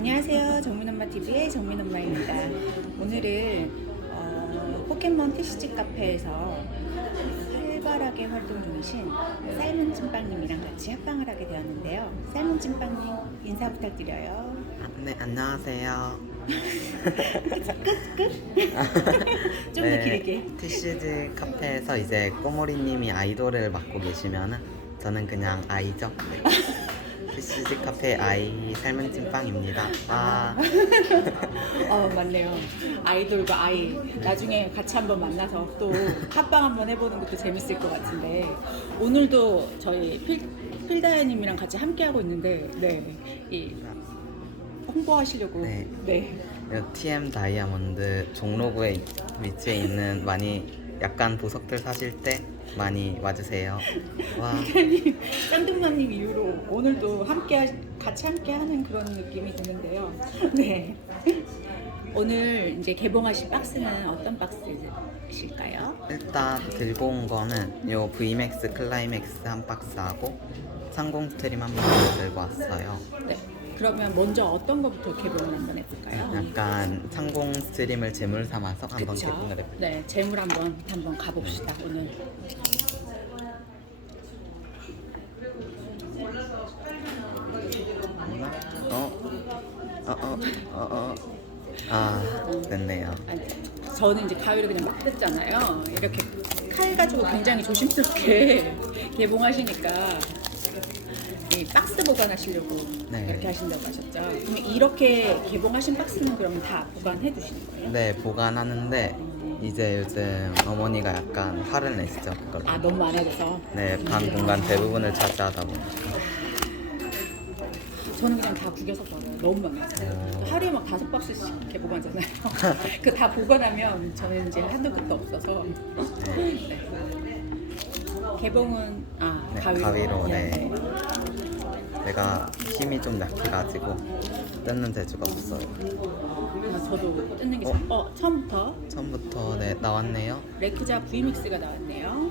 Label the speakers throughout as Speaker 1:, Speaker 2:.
Speaker 1: 안녕하세요. 정민엄마 TV의 정민엄마입니다. 오늘은 어, 포켓몬 TCG 카페에서 활발하게 활동 중이신 삶은 찐빵님이랑 같이 합방을 하게 되었는데요. 삶은 찐빵님 인사 부탁드려요.
Speaker 2: 네, 안녕하세요.
Speaker 1: 좀더 길게.
Speaker 2: TCG 카페에서 이제 꼬모리님이 아이돌을 맡고 계시면은 저는 그냥 아이죠. 네. TCG 카페 아이 삶은 찐빵입니다. 아,
Speaker 1: 어 맞네요. 아이돌과 아이 나중에 같이 한번 만나서 또 합방 한번 해보는 것도 재밌을 것 같은데 오늘도 저희 필, 필다야님이랑 같이 함께 하고 있는데 네이 홍보하시려고
Speaker 2: 네.
Speaker 1: 네.
Speaker 2: 이 TM 다이아몬드 종로구에 위치해 있는 많이 약간 보석들 사실 때 많이 와주세요. 와,
Speaker 1: 필다야님 쌍둥맘님 이후로 오늘도 함께 하- 같이 함께 하는 그런 느낌이 드는데요. 네. 오늘 이제 개봉하신 박스는 어떤 박스실까요?
Speaker 2: 일단 들고 온 거는 요 VMAX 클라이맥스 한 박스하고 상공 스트림 한 박스 들고 왔어요.
Speaker 1: 네. 그러면 먼저 어떤 거부터 개봉을 한번 해볼까요?
Speaker 2: 약간 상공 스트림을 제물 삼아서 한번
Speaker 1: 그쵸?
Speaker 2: 개봉을 해볼게요.
Speaker 1: 네, 재물 한번 한번 가봅시다 오늘.
Speaker 2: 어? 어, 어, 어, 어. 아, 됐네요.
Speaker 1: 아니, 저는 이제 가위를 그냥 막 뜯잖아요. 이렇게 칼 가지고 굉장히 조심스럽게 개봉하시니까 이 박스 보관하시려고
Speaker 2: 네.
Speaker 1: 이렇게 하신다고 하셨죠. 그럼 이렇게 개봉하신 박스는 그럼 다 보관해 두시는 거예요?
Speaker 2: 네, 보관하는데 이제 요즘 어머니가 약간 화를 내시죠, 그걸.
Speaker 1: 아 너무 많아져서.
Speaker 2: 네, 방 공간 대부분을 차지하다 보니까.
Speaker 1: 저는 그냥 다 구겨서 버려요. 너무 많아서.
Speaker 2: 오.
Speaker 1: 하루에 막 다섯 박스씩 개보관하잖아요. 그 다 보관하면 저는 이제 한도 끝도 없어서. 네. 개봉은 아
Speaker 2: 네,
Speaker 1: 가위로.
Speaker 2: 가위로, 네. 내가 힘이 좀 약해가지고 뜯는 재주가 없어요.
Speaker 1: 아, 저도 뜯는 게
Speaker 2: 어?
Speaker 1: 참. 어 처음부터
Speaker 2: 처음부터 네, 나왔네요.
Speaker 1: 레크자 V믹스가 나왔네요.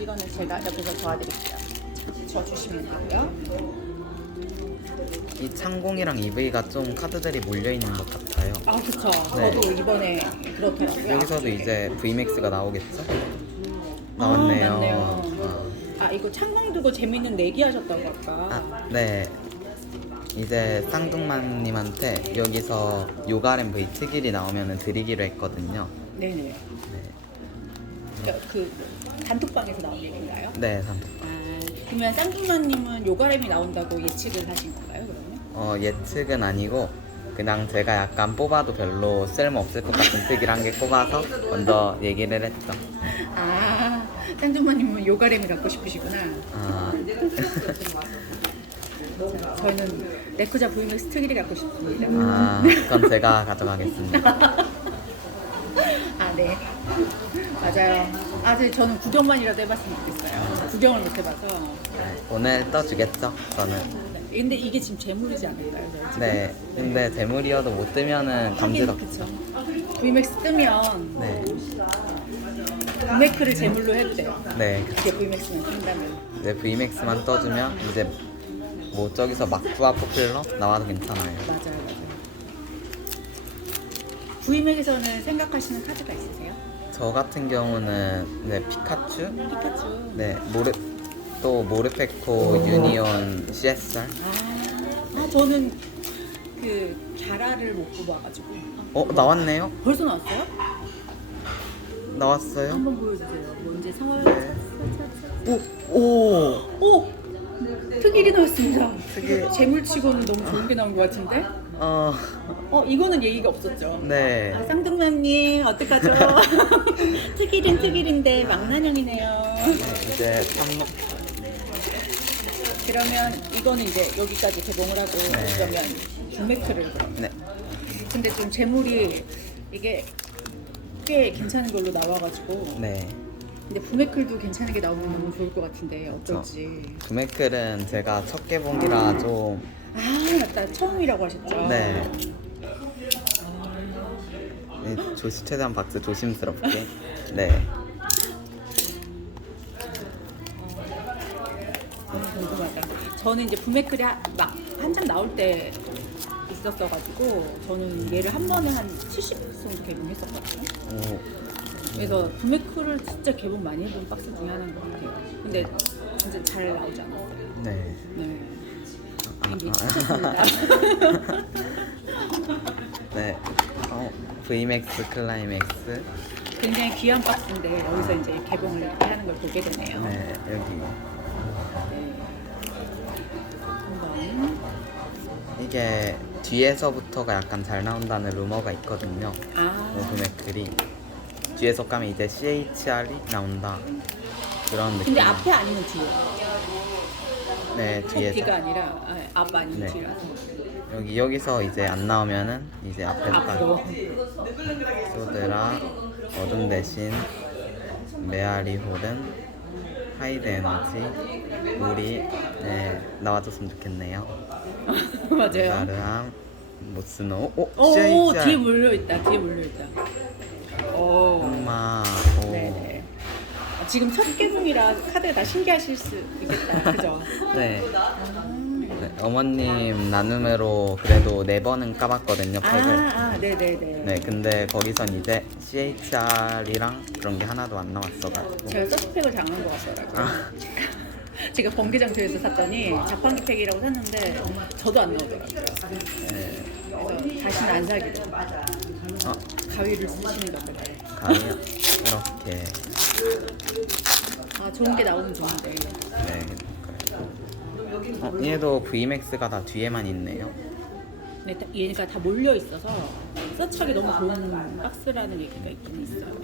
Speaker 1: 이거는 제가 옆에서 도와드릴게요. 저 주시면 되고요.
Speaker 2: 이 창공이랑 EV가 좀 카드들이 몰려있는 것 같아요.
Speaker 1: 아 그쵸.
Speaker 2: 네.
Speaker 1: 저도 이번에 그렇더라고요.
Speaker 2: 여기서도 이제 VMAX가 나오겠죠?
Speaker 1: 아,
Speaker 2: 나왔네요.
Speaker 1: 맞네요.
Speaker 2: 아.
Speaker 1: 아 이거 창공 두고 재밌는 내기 하셨다고 아까.
Speaker 2: 아, 네. 이제 쌍둥맘님한테 여기서 요가렘 V 특일이 나오면 드리기로 했거든요.
Speaker 1: 네네.
Speaker 2: 네,
Speaker 1: 그러니까 그 단톡방에서 나온 얘기인가요?
Speaker 2: 네 단톡.
Speaker 1: 아, 그러면 쌍둥마님은 요가렘이 나온다고 예측을 하신 건가요? 그러면?
Speaker 2: 어, 예측은 아니고 그냥 제가 약간 뽑아도 별로 쓸모 없을 것 같은 특일 한 개 뽑아서 먼저 얘기를 했죠.
Speaker 1: 아, 쌍둥마님은 요가렘이 갖고 싶으시구나.
Speaker 2: 아,
Speaker 1: 자, 저는 레크자 VMX 특일이 갖고 싶습니다.
Speaker 2: 아, 그건 제가 가져가겠습니다.
Speaker 1: 아, 네. 맞아요. 아, 네, 저는 구경만이라도 해봤으면 좋겠어요. 구경을 못 해봐서.
Speaker 2: 오늘 떠주겠죠? 저는.
Speaker 1: 네. 근데 이게 지금 재물이지 않을까요? 저희 지금?
Speaker 2: 네. 근데 재물이어도 못 뜨면은 감지덕.
Speaker 1: 그쵸. VMX 뜨면
Speaker 2: 네.
Speaker 1: 브메크를 제물로 돼요.
Speaker 2: 네.
Speaker 1: 이게 VMX만 뜬다면.
Speaker 2: 이제 VMAX만 떠주면 이제 뭐 저기서 막두와 포필러 나와도 괜찮아요.
Speaker 1: 맞아요, 맞아요. VMX에서는 생각하시는 카드가 있으세요?
Speaker 2: 저 같은 경우는 네 피카츄,
Speaker 1: 피카츄.
Speaker 2: 네 모르 또 모르페코 유니온 CSR.
Speaker 1: 아, 아, 저는 그 갸라를 못 뽑아가지고. 아,
Speaker 2: 어 나왔네요?
Speaker 1: 벌써 나왔어요?
Speaker 2: 나왔어요?
Speaker 1: 한번 보여주세요. 뭔지 상황.
Speaker 2: 네. 오 오.
Speaker 1: 오! 특일이 나왔습니다.
Speaker 2: 특일.
Speaker 1: 재물치고는 너무 좋은 게 나온 것 같은데?
Speaker 2: 어
Speaker 1: 어, 이거는 얘기가 없었죠.
Speaker 2: 네.
Speaker 1: 아, 쌍둥맘님, 어떡하죠? 특일은 특일인데 망나뇽이네요.
Speaker 2: 이제 참모
Speaker 1: 그러면 이거는 이제 여기까지 개봉을 하고
Speaker 2: 네.
Speaker 1: 그러면 그럼.
Speaker 2: 네.
Speaker 1: 근데 좀 재물이 이게 꽤 괜찮은 걸로 나와가지고
Speaker 2: 네.
Speaker 1: 근데 부메클도 괜찮은 게 나오면 너무 좋을 것 같은데 어떨지
Speaker 2: 구매클은 제가 첫 개봉이라 좀
Speaker 1: 아 맞다 처음이라고 하셨죠
Speaker 2: 네. 네, 조심 최대한 박스 조심스럽게. 네.
Speaker 1: 아, 궁금하다 저는 이제 부메클이 막한장 나올 때 있었어가지고 저는 얘를 한 번에 한 70 정도 개봉했었거든요.
Speaker 2: 오,
Speaker 1: 그래서 부메크를 진짜 개봉 많이 해본 박스 중에 하나인 것 같아요. 근데 진짜 잘 나오지 않았어요.
Speaker 2: 네.
Speaker 1: 네.
Speaker 2: 아,
Speaker 1: 이미
Speaker 2: 아.
Speaker 1: 치셨습니다.
Speaker 2: 네. 어, VMAX 클라이맥스.
Speaker 1: 굉장히 귀한 박스인데 여기서 이제 개봉을 이렇게 하는 걸 보게 되네요.
Speaker 2: 네, 여기. 이게 뒤에서부터가 약간 잘 나온다는 루머가 있거든요.
Speaker 1: 아
Speaker 2: 오브메클이 뒤에서 까면 이제 CHR이 나온다. 그런 느낌.
Speaker 1: 근데 앞에 아니면 뒤에?
Speaker 2: 네,
Speaker 1: 꼭
Speaker 2: 뒤에서.
Speaker 1: 뒤가 아니라 아, 앞 아니면
Speaker 2: 네.
Speaker 1: 뒤라서
Speaker 2: 여기 여기서 이제 안 나오면은 이제 앞에
Speaker 1: 앞으로
Speaker 2: 딱 소드라 어둠 대신 메아리 홀은 하이드 에너지 우리 네 나와줬으면 좋겠네요.
Speaker 1: 맞아요.
Speaker 2: 나르랑 모스노 오
Speaker 1: 오, 뒤에 물려 있다. 뒤에 물려 있다. 오.
Speaker 2: 엄마 오
Speaker 1: 네네. 아, 지금 첫 개봉이라 카드 다 신기하실 수 있겠다. 그죠?
Speaker 2: 네.
Speaker 1: 아,
Speaker 2: 네, 어머님 나눔으로 그래도 네 번은 까봤거든요
Speaker 1: 아,
Speaker 2: 팩을.
Speaker 1: 아, 네네네.
Speaker 2: 네, 근데 거기선 이제 CHR이랑 그런 게 하나도 안 나왔어가지고.
Speaker 1: 제가 서스팩을 당한 것 같더라고요.
Speaker 2: 아,
Speaker 1: 제가 번개장터에서 샀더니 자판기 팩이라고 샀는데 저도 안 나오더라고요.
Speaker 2: 네.
Speaker 1: 그래서 다시는 안 사기로
Speaker 2: 어,
Speaker 1: 가위를 쓰시는 겁니다.
Speaker 2: 가요. 이렇게.
Speaker 1: 아 좋은 게 나오면 좋은데.
Speaker 2: 네. 그래요. 어, 얘도 VMAX가 다 뒤에만 있네요.
Speaker 1: 근데 다- 얘가 다 몰려 있어서 서치하기 너무 좋은 박스라는 얘기가 있긴 있어요.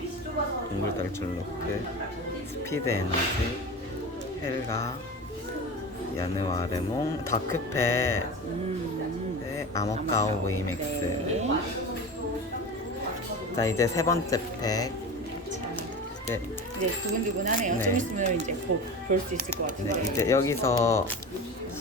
Speaker 2: 탈출 로크, 스피드 에너지, 헬가, 야느와르몽, 다크패,
Speaker 1: 음.
Speaker 2: 네, 아머카오 VMAX.
Speaker 1: 네.
Speaker 2: 자, 이제 세 번째 팩. 네,
Speaker 1: 이제 두근두근하네요.
Speaker 2: 네.
Speaker 1: 좀 있으면 이제 곧볼수 있을 것 같은데.
Speaker 2: 네, 이제 여기서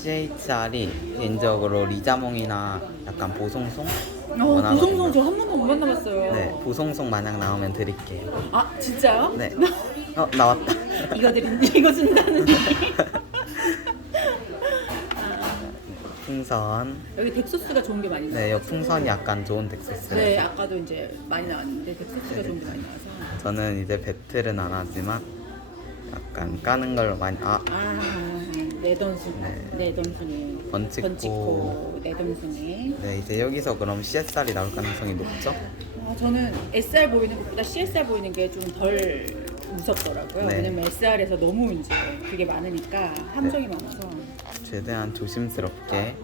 Speaker 2: CHR이 개인적으로 리자몽이나 약간 보송송
Speaker 1: 어,
Speaker 2: 원하거든요.
Speaker 1: 보송송 저 한 번도 못 만나봤어요.
Speaker 2: 네, 보송송 마냥 나오면 드릴게요.
Speaker 1: 아 진짜요?
Speaker 2: 네. 어, 나왔다.
Speaker 1: 이거 드린 이거 준다는
Speaker 2: 풍선.
Speaker 1: 여기 덱소스가 좋은 게 많이 나와요.
Speaker 2: 네, 여 풍선이 약간 좋은 덱소스.
Speaker 1: 네, 아까도 이제 많이 나왔는데 덱소스가
Speaker 2: 네.
Speaker 1: 좋은 게 많이 나와서.
Speaker 2: 저는 이제 배틀은 안 하지만 약간 까는 걸 많이 아
Speaker 1: 아, 내돈순,
Speaker 2: 네.
Speaker 1: 내돈순이.
Speaker 2: 번치코,
Speaker 1: 내돈순이.
Speaker 2: 네, 이제 여기서 그럼 CSR이 나올 가능성이 높죠?
Speaker 1: 아, 저는 SR 보이는 것보다 CSR 보이는 게 좀 덜 무섭더라고요.
Speaker 2: 네.
Speaker 1: 왜냐면 SR에서 너무 이제 그게 많으니까 함정이 많아서.
Speaker 2: 최대한 조심스럽게.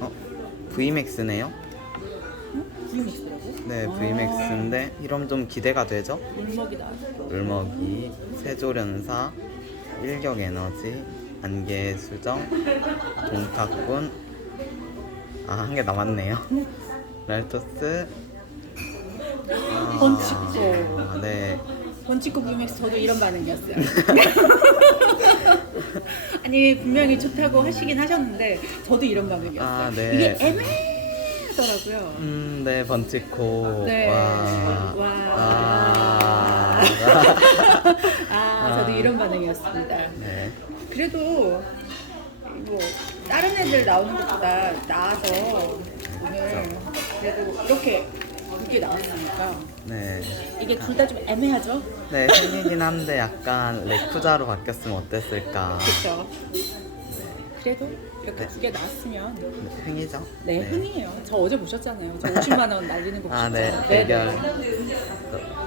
Speaker 2: 어, VMAX네요?
Speaker 1: VMAX라고?
Speaker 2: 네, VMAX인데 이러면 좀 기대가 되죠?
Speaker 1: 나왔어.
Speaker 2: 울먹이, 세조련사, 일격 에너지, 안개 수정, 동탁군. 아, 한 개 남았네요. 랄토스. 아,
Speaker 1: 번치코.
Speaker 2: 아, 네.
Speaker 1: 번치코 VMAX 저도 이런 반응이었어요. 아니 분명히 좋다고 하시긴 하셨는데 저도 이런 반응이었어요.
Speaker 2: 아, 네.
Speaker 1: 이게 애매하더라고요.
Speaker 2: 음, 네, 번치코.
Speaker 1: 네.
Speaker 2: 와.
Speaker 1: 와.
Speaker 2: 아.
Speaker 1: 아, 저도 이런 반응이었습니다.
Speaker 2: 네.
Speaker 1: 그래도 뭐 다른 애들 나오는 것보다 나아서 오늘 그래도 이렇게 두 개 나왔으니까
Speaker 2: 네.
Speaker 1: 이게 둘 다 좀 애매하죠?
Speaker 2: 네, 생이긴 한데 약간 레쿠자로 바뀌었으면 어땠을까.
Speaker 1: 그렇죠. 그래도 이렇게
Speaker 2: 네.
Speaker 1: 두 개 나왔으면
Speaker 2: 네, 흥이죠?
Speaker 1: 네, 흥이에요. 저 어제 보셨잖아요. 저 50만 원 날리는 거 보셨죠?
Speaker 2: 아, 네,
Speaker 1: 네,
Speaker 2: 대결.
Speaker 1: 네.
Speaker 2: 저-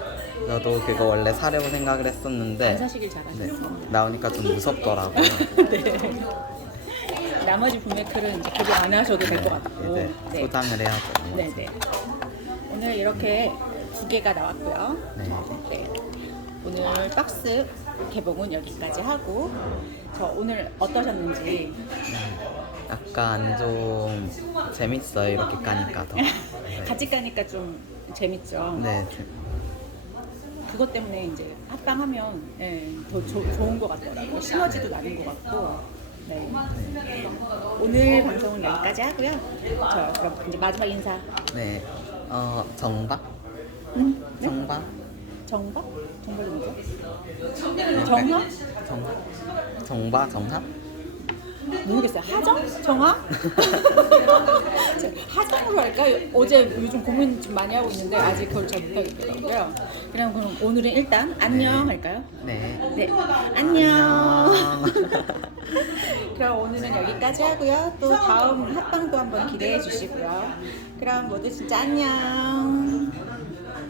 Speaker 2: 저도 그거 원래 사려고 생각을 했었는데
Speaker 1: 안 사시길
Speaker 2: 네,
Speaker 1: 잘하셨어요.
Speaker 2: 나오니까 좀 무섭더라고요.
Speaker 1: 네. 나머지 구매클은 이제 개봉 안 하셔도 될 것 같고.
Speaker 2: 이제
Speaker 1: 네.
Speaker 2: 소장을 해야죠.
Speaker 1: 네, 네. 오늘 이렇게 두 개가 나왔고요.
Speaker 2: 네.
Speaker 1: 네. 오늘 박스 개봉은 여기까지 하고 저 오늘 어떠셨는지
Speaker 2: 약간 좀 재밌어요 이렇게 까니까 더. 네.
Speaker 1: 같이 까니까 좀 재밌죠.
Speaker 2: 네, 제-
Speaker 1: 그것 때문에 이제 합방하면 예, 더 조- 좋은 것 같더라고요. 시너지도 나는 것 같고. 네. 오늘 방송은 여기까지 하고요. 저 그럼 이제 마지막 인사.
Speaker 2: 네. 어 정박?
Speaker 1: 음, 네?
Speaker 2: 정박?
Speaker 1: 정박? 정박 누구죠?
Speaker 2: 네,
Speaker 1: 정합?
Speaker 2: 정 정바 정합?
Speaker 1: 모르겠어요. 하정? 정아? 하정으로 할까요? 어제 요즘 고민 좀 많이 하고 있는데 아직 그걸 잘 못하겠더라고요. 그럼 그럼 오늘은 일단 안녕 할까요?
Speaker 2: 네.
Speaker 1: 네, 안녕. 그럼 오늘은 여기까지 하고요. 또 다음 합방도 한번 기대해 주시고요. 그럼 모두 진짜 안녕.